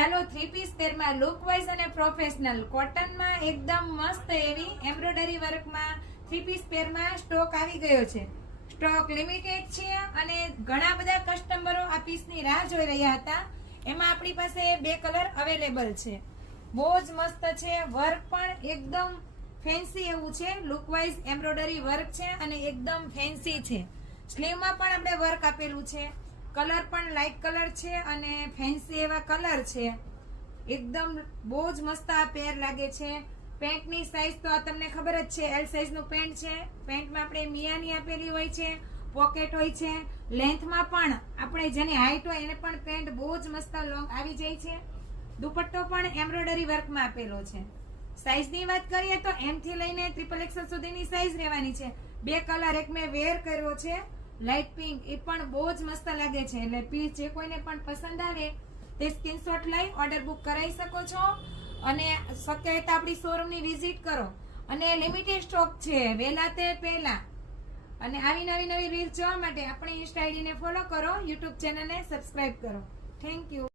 ચાલો three piece પેરમાં look wise અને professional કોટનમાં એકદમ મસ્ત એવી એમ્બ્રોઇડરી વર્કમાં થ્રી પીસ પેરમાં સ્ટોક આવી ગયો છે. સ્ટોક લિમિટેડ છે અને ઘણા બધા કસ્ટમરો આ પીસની રાહ જોઈ રહ્યા હતા. એમાં આપણી પાસે બે કલર અવેલેબલ છે. બહુ જ મસ્ત છે. વર્ક પણ એકદમ ફેન્સી એવું છે. લુક વાઇઝ એમ્બ્રોઇડરી વર્ક છે અને એકદમ ફેન્સી છે. સ્લીવમાં પણ આપણે વર્ક આપેલું છે. કલર પણ લાઇટ કલર છે અને ફેન્સી એવા કલર છે. એકદમ બહુ જ મસ્ત આ પેર લાગે છે. પેન્ટની સાઈઝ તો આ તમને ખબર જ છે, એલ સાઈઝનું પેન્ટ છે. પેન્ટમાં આપણે મિયાની આપેલી હોય છે, પોકેટ હોય છે. લેન્થમાં પણ આપણે જેની હાઈટ હોય એને પણ પેન્ટ બહુ જ મસ્ત લોંગ આવી જાય છે. દુપટ્ટો પણ એમ્બ્રોઇડરી વર્કમાં આપેલો છે. સાઈઝની વાત કરીએ તો M થી લઈને XXL સુધીની સાઈઝ રહેવાની છે. બે કલર એક મેં વેર કર્યો છે, લાઇટ પિંક, એ પણ બહુ જ મસ્ત લાગે છે. એટલે પીસ જે કોઈને પણ પસંદ આવે તે સ્ક્રીનશોટ લઈ ઓર્ડર બુક કરાવી શકો છો અને શક્ય હોય તો આપણી શોરૂમની વિઝિટ કરો. અને લિમિટેડ સ્ટોક છે, વહેલા તે પહેલા. અને આવી નવી રીલ્સ જોવા માટે આપણી ઇન્સ્ટા આઈડીને ફોલો કરો, યુટ્યુબ ચેનલને સબસ્ક્રાઇબ કરો. Thank you.